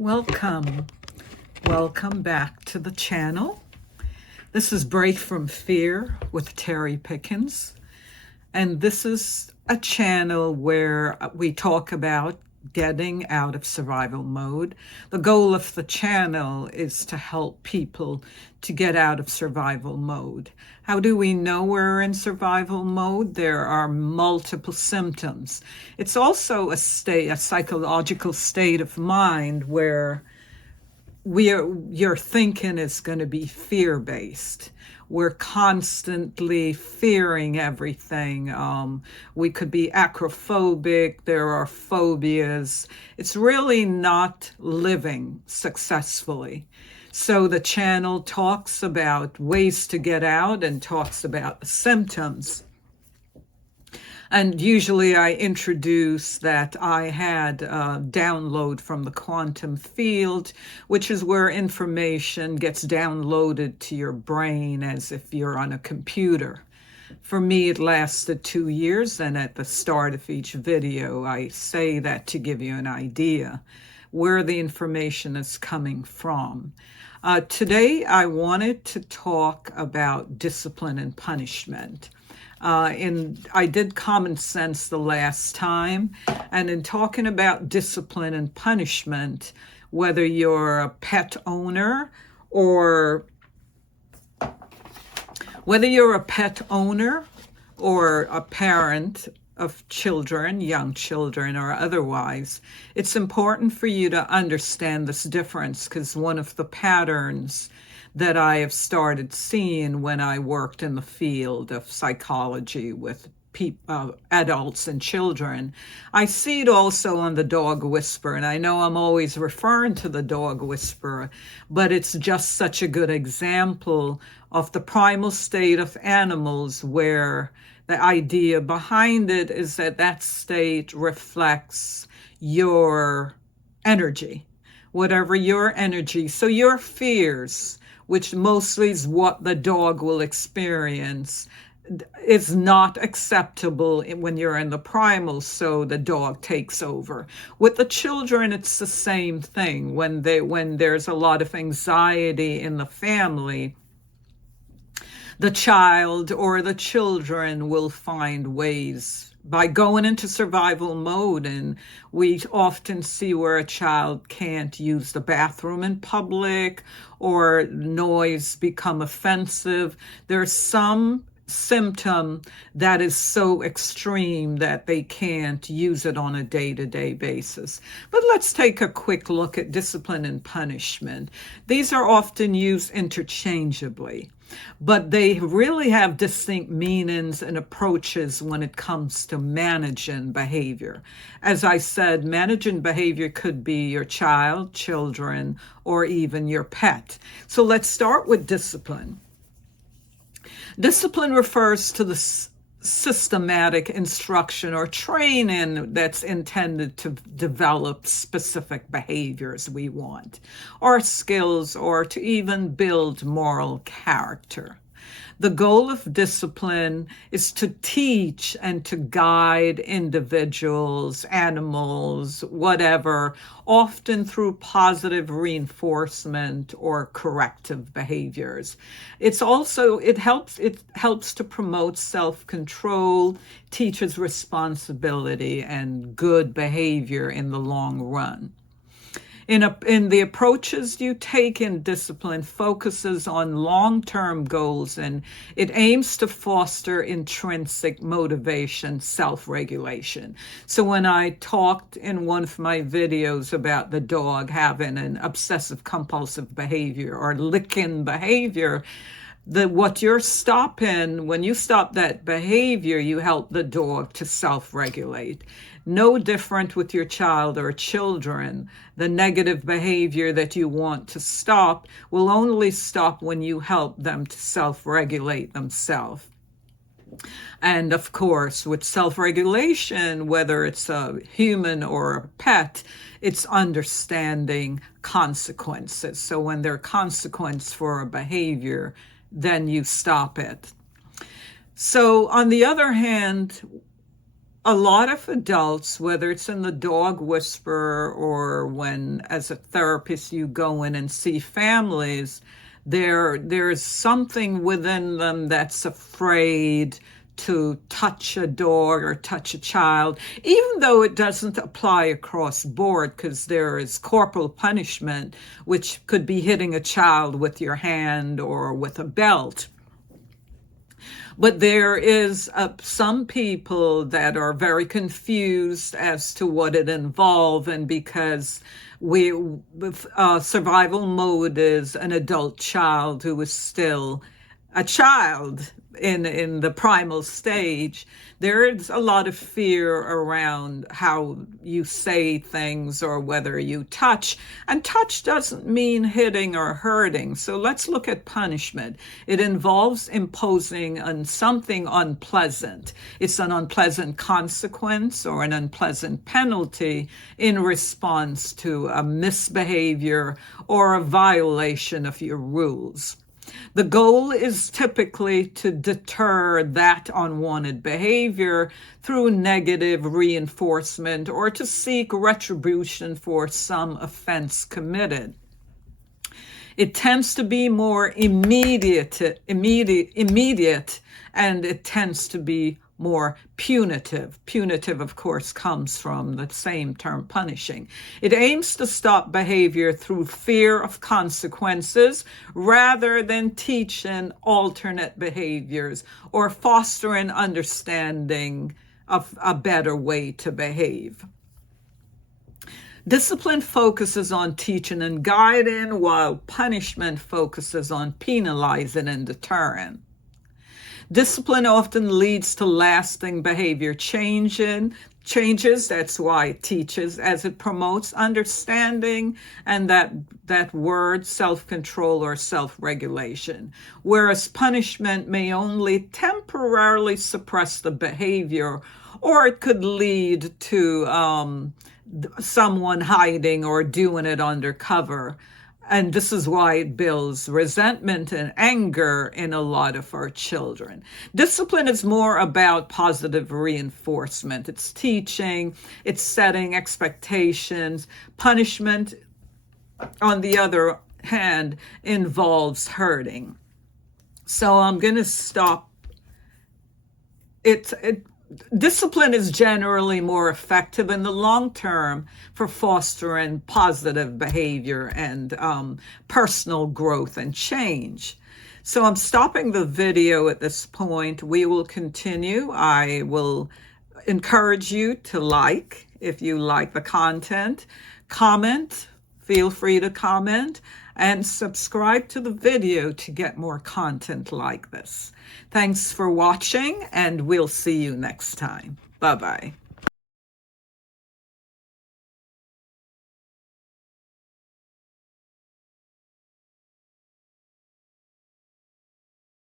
Welcome. Welcome back to the channel. This is Break from Fear with Terry Pickens. And this is a channel where we talk about getting out of survival mode. The goal of the channel is to help people to get out of survival mode. How do we know we're in survival mode? There are multiple symptoms. It's also a psychological state of mind where your thinking is going to be fear-based. We're constantly fearing everything. We could be acrophobic. There are phobias. It's really not living successfully. So the channel talks about ways to get out and talks about the symptoms. And usually I introduce that I had a download from the quantum field, which is where information gets downloaded to your brain as if you're on a computer. For me, it lasted 2 years, and at the start of each video, I say that to give you an idea where the information is coming from. Today, I wanted to talk about discipline and punishment. I did common sense the last time, and in talking about discipline and punishment, whether you're a pet owner or a parent of children, young children or otherwise, it's important for you to understand this difference, because one of the patterns that I have started seeing when I worked in the field of psychology with adults and children, I see it also on the dog whisperer. And I know I'm always referring to the dog whisperer, but it's just such a good example of the primal state of animals, where the idea behind it is that that state reflects your energy, whatever your energy. So your fears, which mostly is what the dog will experience, is not acceptable when you're in the primal, so the dog takes over. With the children, it's the same thing. When there's a lot of anxiety in the family, the child or the children will find ways by going into survival mode. And we often see where a child can't use the bathroom in public, or noise become offensive. There's some symptom that is so extreme that they can't use it on a day-to-day basis. But let's take a quick look at discipline and punishment. These are often used interchangeably, but they really have distinct meanings and approaches when it comes to managing behavior. As I said, managing behavior could be your child, children, or even your pet. So let's start with discipline. Discipline refers to the systematic instruction or training that's intended to develop specific behaviors we want, or skills, or to even build moral character. The goal of discipline is to teach and to guide individuals, animals, whatever, often through positive reinforcement or corrective behaviors. It helps to promote self-control, teaches responsibility and good behavior in the long run. In the approaches you take in discipline focuses on long-term goals, and it aims to foster intrinsic motivation, self-regulation. So when I talked in one of my videos about the dog having an obsessive compulsive behavior or licking behavior, what you're stopping, when you stop that behavior, you help the dog to self-regulate. No different with your child or children. The negative behavior that you want to stop will only stop when you help them to self-regulate themselves. And of course, with self-regulation, whether it's a human or a pet, it's understanding consequences. So when there are consequences for a behavior, then you stop it. So on the other hand, a lot of adults, whether it's in the dog whisperer or when as a therapist you go in and see families, there's something within them that's afraid to touch a dog or touch a child, even though it doesn't apply across board, because there is corporal punishment, which could be hitting a child with your hand or with a belt. But there is some people that are very confused as to what it involves, and because survival mode is an adult child who is still a child in the primal stage, there's a lot of fear around how you say things or whether you touch. And touch doesn't mean hitting or hurting. So let's look at punishment. It involves imposing on something unpleasant. It's an unpleasant consequence or an unpleasant penalty in response to a misbehavior or a violation of your rules. The goal is typically to deter that unwanted behavior through negative reinforcement or to seek retribution for some offense committed. It tends to be more immediate, and it tends to be more punitive. Punitive, of course, comes from the same term, punishing. It aims to stop behavior through fear of consequences rather than teaching alternate behaviors or fostering understanding of a better way to behave. Discipline focuses on teaching and guiding, while punishment focuses on penalizing and deterring. Discipline often leads to lasting behavior changes. That's why it teaches, as it promotes understanding and that word, self-control or self-regulation. Whereas punishment may only temporarily suppress the behavior, or it could lead to someone hiding or doing it undercover. And this is why it builds resentment and anger in a lot of our children. Discipline is more about positive reinforcement. It's teaching, it's setting expectations. Punishment, on the other hand, involves hurting. So I'm going to stop. Discipline is generally more effective in the long term for fostering positive behavior and personal growth and change. So I'm stopping the video at this point. We will continue. I will encourage you to like if you like the content. Comment, feel free to comment, and subscribe to the video to get more content like this. Thanks for watching, and we'll see you next time. Bye-bye.